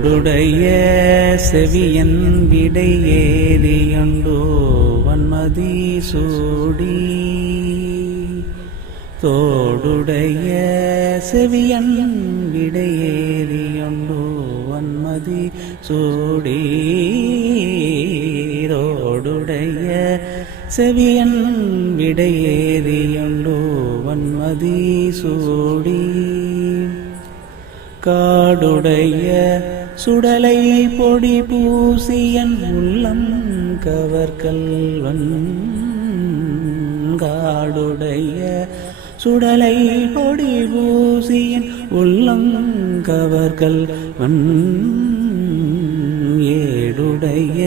தோடுடைய செவியன் விடை ஏறியொண்டோ வன்மதி சூடி தோடுடைய செவியன் விடை ஏறியொண்டோ வன்மதி சூடி தோடுடைய செவியன் விடை ஏறியொண்டோ வன்மதி சூடி காடுடைய சுடலை பொடி பூசியன் உள்ளம் கவர்கல்வன் காடுடைய சுடலை பொடி பூசியன் உள்ளம் கவர்கல்வன் ஏடுடைய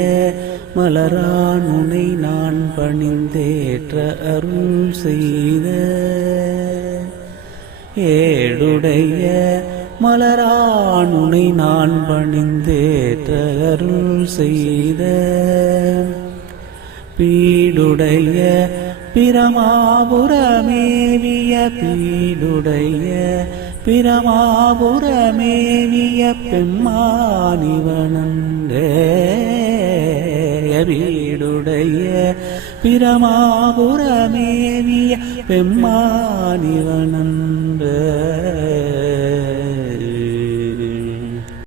மலரானுனை நான் பணிந்தேற்ற அருள் செய்த ஏடுடைய மலரானுனை நான் பணிந்தேற்ற அருள் செய்த பீடுடைய பிரமாபுரமேவிய பீடுடைய பிரமாபுரமேவிய பெம்மானிவனந்தே வீடுடைய பிரமாபுரமேவிய பெம்மானிவனந்தே